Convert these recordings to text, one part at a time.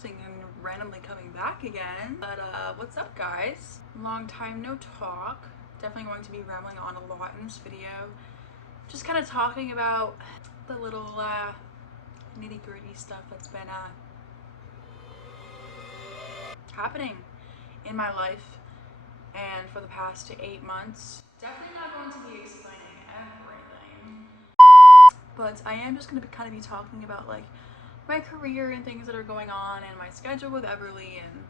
pausing and randomly coming back again. But what's up, guys? Long time no talk. Definitely going to be rambling on a lot in this video. Just kind of talking about the little nitty-gritty stuff that's been happening in my life and for the past 8 months. Definitely not going to be explaining everything, but I am just going to kind of be talking about like my career and things that are going on and my schedule with Everly and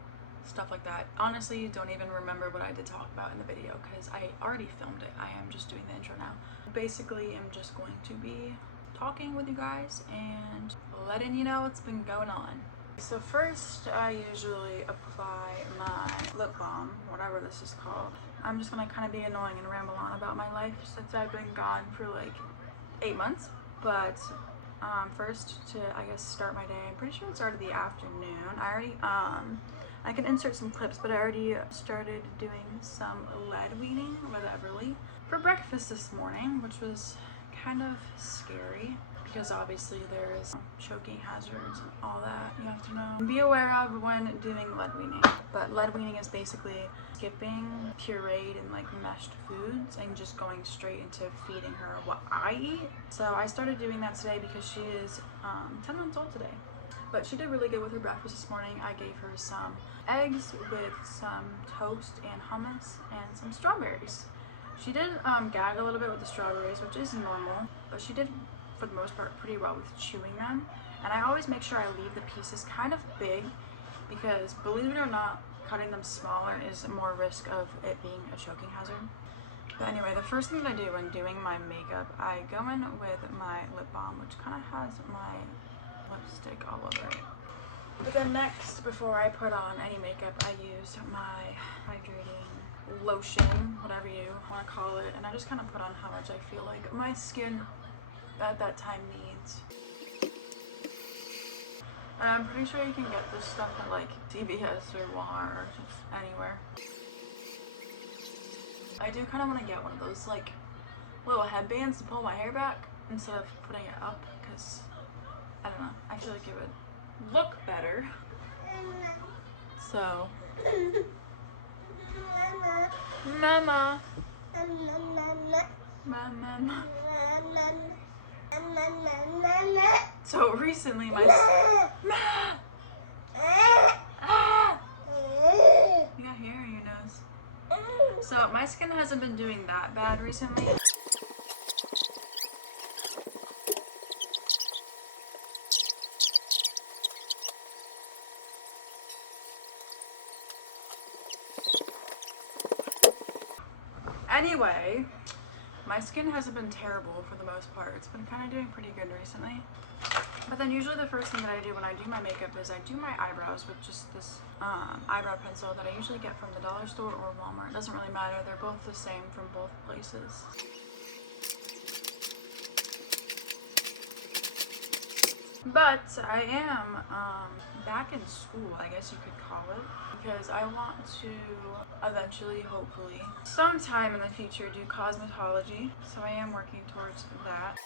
stuff like that. Honestly, don't even remember what I did talk about in the video because I already filmed it. I am just doing the intro now. Basically, I'm just going to be talking with you guys and letting you know what's been going on. So first, I usually apply my lip balm, whatever this is called. I'm just gonna kind of be annoying and ramble on about my life since I've been gone for like 8 months. But first, to I guess start my day, I'm pretty sure it started the afternoon. I already I can insert some clips, but I already started doing some lead weaning with Everly for breakfast this morning, which was kind of scary because obviously there is choking hazards and all that you have to know and be aware of when doing lead weaning. But lead weaning is basically skipping pureed and like meshed foods and just going straight into feeding her what I eat. So I started doing that today because she is 10 months old today. But she did really good with her breakfast this morning. I gave her some eggs with some toast and hummus and some strawberries. She did gag a little bit with the strawberries, which is normal, but she did for the most part pretty well with chewing them. And I always make sure I leave the pieces kind of big because, believe it or not, cutting them smaller is more risk of it being a choking hazard. But anyway, the first thing that I do when doing my makeup, I go in with my lip balm, which kind of has my lipstick all over it. But then next, before I put on any makeup, I use my hydrating lotion, whatever you want to call it, and I just kind of put on how much I feel like my skin at that time needs. And I'm pretty sure you can get this stuff at like CVS or Walmart or just anywhere. I do kind of want to get one of those like little headbands to pull my hair back instead of putting it up because I don't know, I feel like it would look better. So Mama. Mama. So recently my you got hair in your nose. So my skin hasn't been doing that bad recently. Anyway, my skin hasn't been terrible for the most part. It's been kind of doing pretty good recently. But then usually the first thing that I do when I do my makeup is I do my eyebrows with just this eyebrow pencil that I usually get from the dollar store or Walmart. It doesn't really matter. They're both the same from both places. But I am back in school, I guess you could call it, because I want to eventually, hopefully, sometime in the future do cosmetology. So I am working towards that.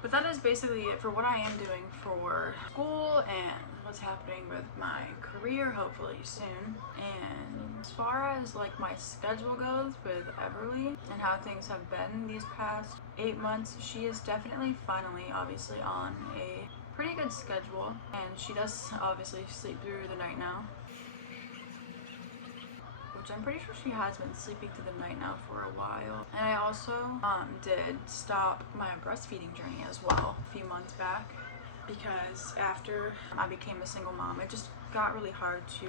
But that is basically it for what I am doing for school and what's happening with my career, hopefully soon. And as far as like my schedule goes with Everly and how things have been these past 8 months, she is definitely finally obviously on a pretty good schedule, and she does obviously sleep through the night now, which I'm pretty sure she has been sleeping through the night now for a while. And I also did stop my breastfeeding journey as well a few months back because after I became a single mom, it just got really hard to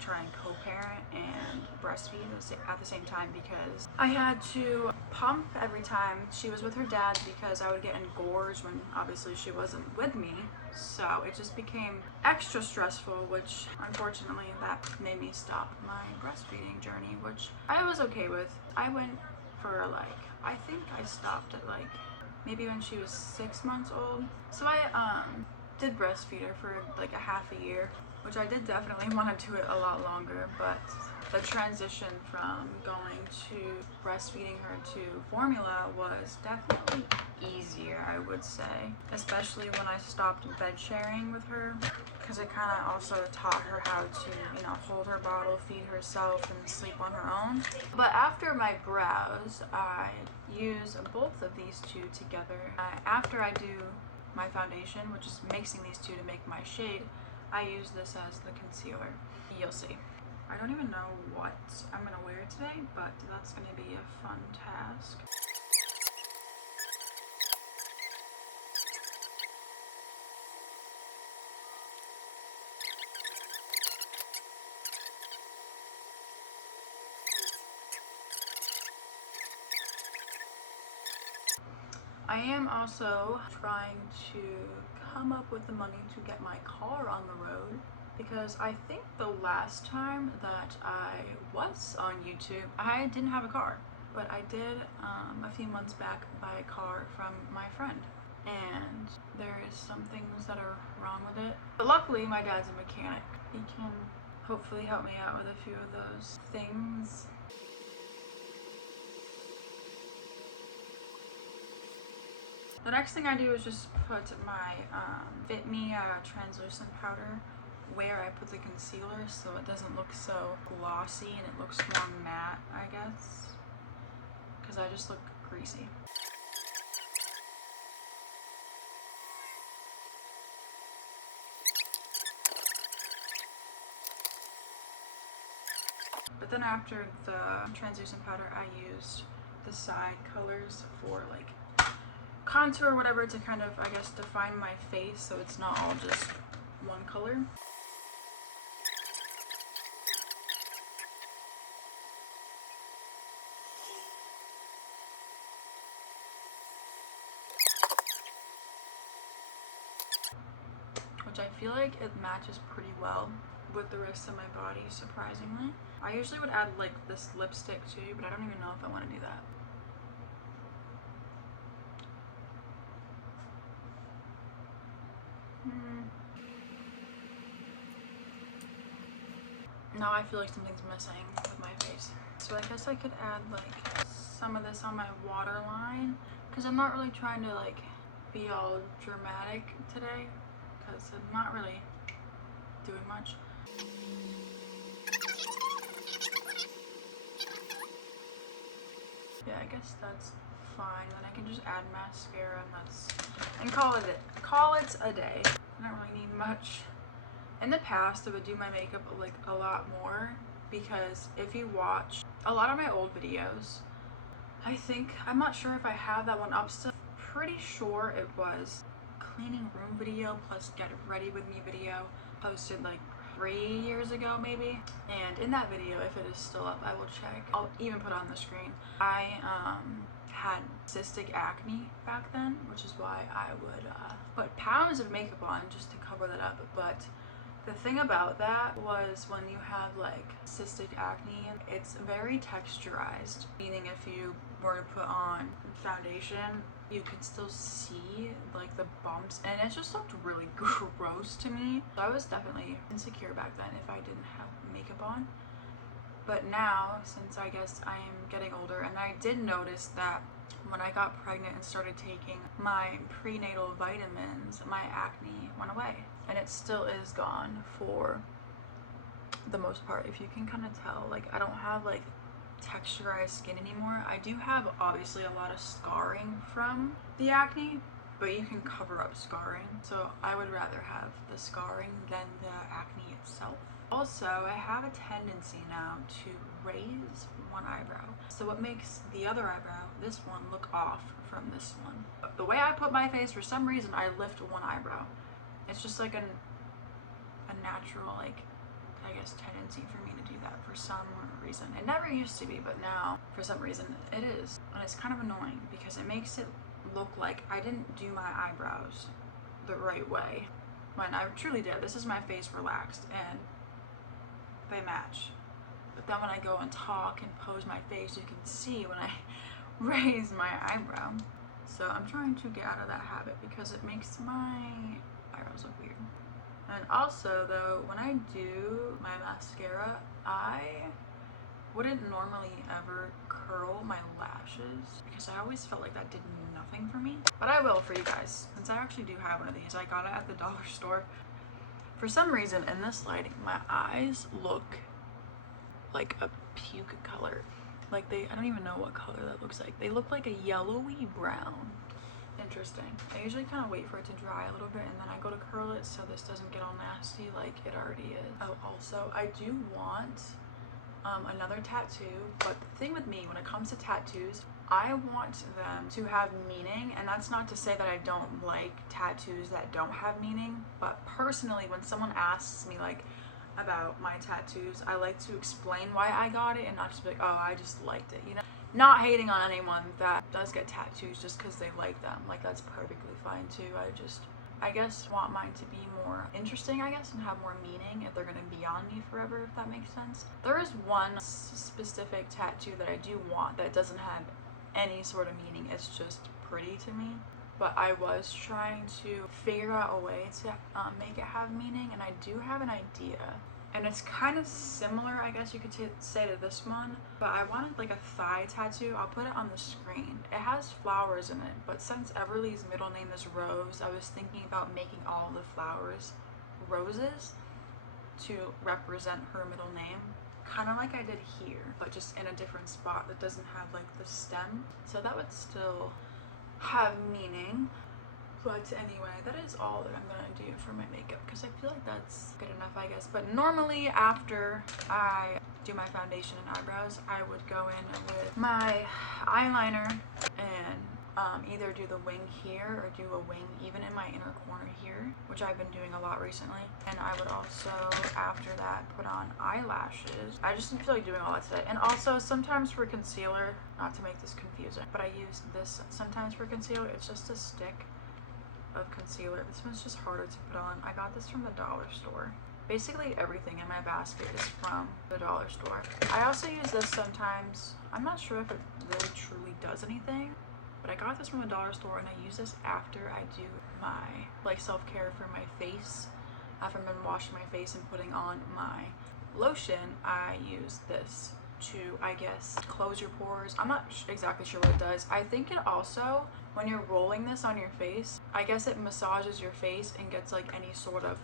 try and co-parent and breastfeed at the same time because I had to pump every time she was with her dad because I would get engorged when obviously she wasn't with me. So it just became extra stressful, which unfortunately that made me stop my breastfeeding journey, which I was okay with. I went for like, I think I stopped at like maybe when she was 6 months old. So I did breastfeed her for like a half a year. which I did definitely want to do it a lot longer, but the transition from going to breastfeeding her to formula was definitely easier, I would say, especially when I stopped bed sharing with her, because it kind of also taught her how to, you know, hold her bottle, feed herself, and sleep on her own. But after my brows, I use both of these two together. After I do my foundation, which is mixing these two to make my shade, I use this as the concealer. You'll see. I don't even know what I'm gonna wear today, but that's gonna be a fun task. I am also trying to come up with the money to get my car on the road, because I think the last time that I was on YouTube, I didn't have a car, but I did a few months back buy a car from my friend, and there is some things that are wrong with it. But luckily my dad's a mechanic. He can hopefully help me out with a few of those things. The next thing I do is just put my Fit Me translucent powder where I put the concealer, so it doesn't look so glossy and it looks more matte, I guess, because I just look greasy. But then after the translucent powder, I used the side colors for like contour or whatever to kind of, I guess, define my face so it's not all just one color. Which I feel like it matches pretty well with the rest of my body, surprisingly. I usually would add like this lipstick too, but I don't even know if I want to do that. Now I feel like something's missing with my face. So I guess I could add like some of this on my waterline, because I'm not really trying to like be all dramatic today, because I'm not really doing much. Yeah, I guess that's fine. Then I can just add mascara and call it a day. I don't really need much. In the past, I would do my makeup like a lot more, because if you watch a lot of my old videos, I'm not sure if I have that one up still. Pretty sure it was cleaning room video plus get ready with me video, posted like 3 years ago maybe. And in that video, if it is still up, I will check. I'll even put it on the screen. I had cystic acne back then, which is why I would put pounds of makeup on just to cover that up. But the thing about that was, when you have like cystic acne, it's very texturized, meaning if you were to put on foundation, you can still see like the bumps, and it just looked really gross to me. So I was definitely insecure back then if I didn't have makeup on. But now, since I guess I am getting older, and I did notice that when I got pregnant and started taking my prenatal vitamins, my acne went away. And it still is gone for the most part. If you can kind of tell, like I don't have like texturized skin anymore. I do have obviously a lot of scarring from the acne, but you can cover up scarring. So I would rather have the scarring than the acne itself. Also, I have a tendency now to raise one eyebrow. So it makes the other eyebrow, this one, look off from this one. The way I put my face, for some reason, I lift one eyebrow. It's just like a natural, like, I guess, tendency for me to do that for some reason. It never used to be, but now, for some reason, it is. And it's kind of annoying because it makes it look like I didn't do my eyebrows the right way, when I truly did. This is my face relaxed, and they match. But then when I go and talk and pose my face, you can see when I raise my eyebrow. So I'm trying to get out of that habit because it makes my eyebrows look weird. And also though, when I do my mascara, I wouldn't normally ever curl my lashes because I always felt like that did nothing for me. But I will for you guys, since I actually do have one of these. I got it at the dollar store. For some reason in this lighting, my eyes look like a puke color. Like I don't even know what color that looks like. They look like a yellowy brown. Interesting. I usually kind of wait for it to dry a little bit and then I go to curl it so this doesn't get all nasty like it already is. Oh, also I do want another tattoo, but the thing with me when it comes to tattoos, I want them to have meaning, and that's not to say that I don't like tattoos that don't have meaning, but personally when someone asks me like about my tattoos, I like to explain why I got it and not just be like, oh, I just liked it, you know? Not hating on anyone that does get tattoos just because they like them, like that's perfectly fine too. I guess want mine to be more interesting, I guess, and have more meaning if they're gonna be on me forever, if that makes sense. There is one specific tattoo that I do want that doesn't have any sort of meaning. It's just pretty to me. But I was trying to figure out a way to make it have meaning, and I do have an idea. And it's kind of similar, I guess you could say, to this one, but I wanted like a thigh tattoo. I'll put it on the screen. It has flowers in it, but since Everly's middle name is Rose, I was thinking about making all the flowers roses to represent her middle name. Kind of like I did here, but just in a different spot that doesn't have like the stem. So that would still have meaning. But anyway, that is all that I'm gonna do for my makeup because I feel like that's good enough, I guess. But normally after I do my foundation and eyebrows, I would go in with my eyeliner and either do the wing here or do a wing even in my inner corner here, which I've been doing a lot recently. And I would also, after that, put on eyelashes. I just feel like doing all that today. And also sometimes for concealer, not to make this confusing, but I use this sometimes for concealer. It's just a stick of concealer. This one's just harder to put on. I got this from the dollar store. Basically everything in my basket is from the dollar store. I also use this sometimes. I'm not sure if it really truly does anything, but I got this from the dollar store and I use this after I do my like self-care for my face. After I'm done washing my face and putting on my lotion, I use this to, I guess, close your pores. I'm not exactly sure what it does. I think it also, when you're rolling this on your face, I guess it massages your face and gets like any sort of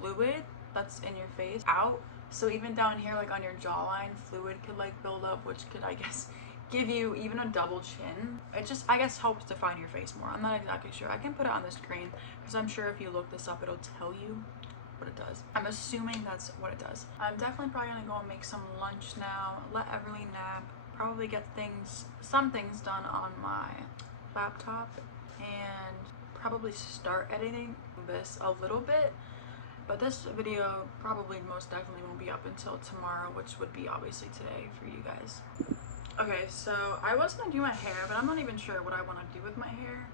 fluid that's in your face out. So even down here, like on your jawline, fluid could like build up, which could, I guess, give you even a double chin. It just, I guess, helps define your face more. I'm not exactly sure. I can put it on the screen because I'm sure if you look this up, it'll tell you what it does. I'm assuming that's what it does. I'm definitely probably gonna go and make some lunch now, let Everly nap, probably get some things done on my laptop, and probably start editing this a little bit. But this video probably most definitely won't be up until tomorrow, which would be obviously today for you guys. Okay, so I was gonna do my hair, but I'm not even sure what I want to do with my hair.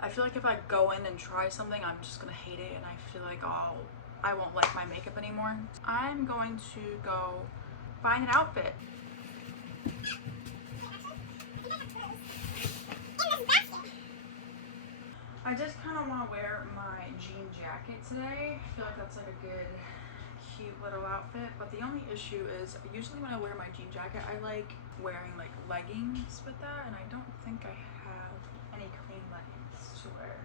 I feel like if I go in and try something, I'm just gonna hate it, and I feel like I won't like my makeup anymore. I'm going to go find an outfit. I just kind of want to wear my jean jacket today. I feel like that's like a good, cute little outfit. But the only issue is usually when I wear my jean jacket, I like wearing like leggings with that, and I don't think I have any clean leggings to wear.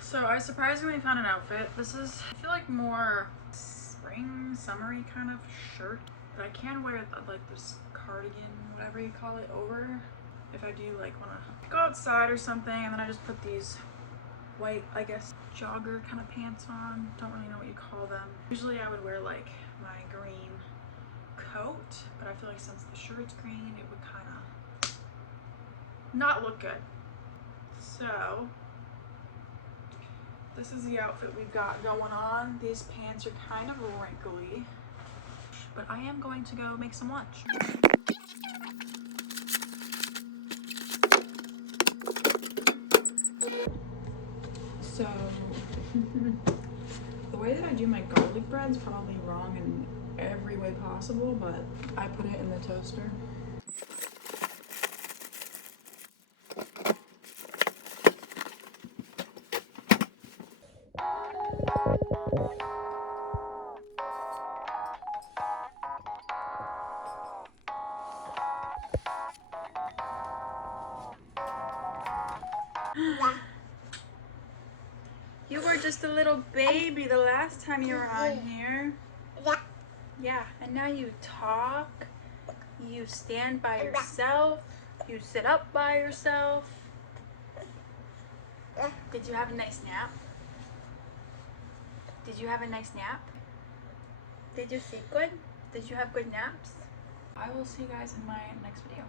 So I surprisingly found an outfit. This is, I feel like more spring, summery kind of shirt. But I can wear like this cardigan, whatever you call it, over if I do like want to go outside or something. And then I just put these white, I guess, jogger kind of pants on. Don't really know what you call them. Usually I would wear like my green coat, but I feel like since the shirt's green, it would kind of not look good. So this is the outfit we've got going on. These pants are kind of wrinkly, but I am going to go make some lunch. So the way that I do my garlic bread is probably wrong in every way possible, but I put it in the toaster. You were just a little baby the last time you were on here. Yeah, and now you talk, you stand by yourself, you sit up by yourself. Did you have a nice nap? Did you have a nice nap? Did you sleep good? Did you have good naps? I will see you guys in my next video.